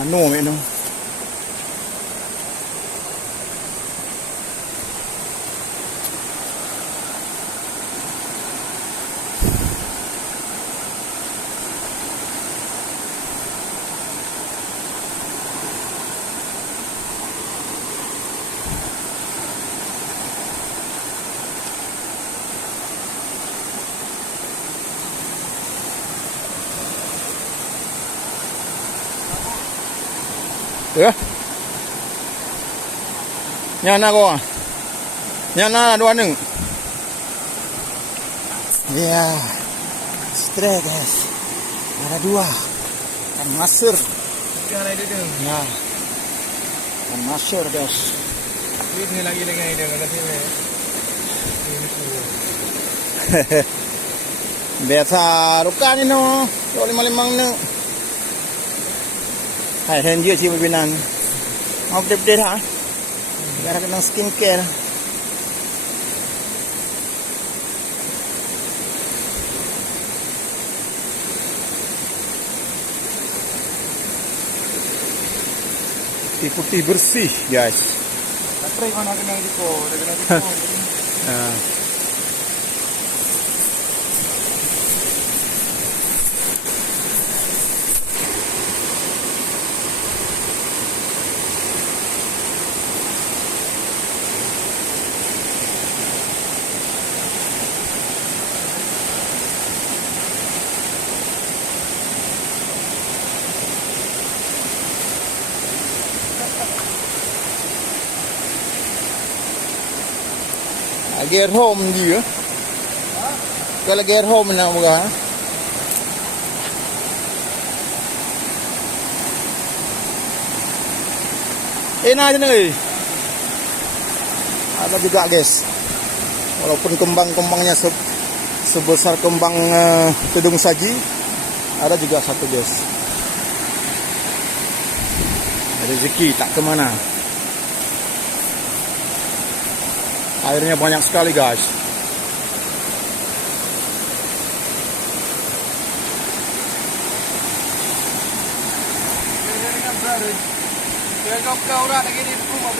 no me no. Được. Nyana ko. Nyana 21. Ya. Straight guys. Ada 2. Kan masur. Jangan ada dong. Ya. Kan masur guys. Ini lagi dengan ide kata dia. Biasa rukan ini no. 55 no. Hai hen dia sih berbinan. Mau update ha. Gara kena skincare. Putih bersih guys. Baterai mana kena diko, kena diko. Gear home dia. Kalau gear home nak buka. Enak je ni. Ada juga guys. Walaupun kembang-kembangnya sebesar kembang tudung saji, ada juga satu guys. Rezeki tak kemana. Airnya banyak sekali guys. Kau dah lagi di rumah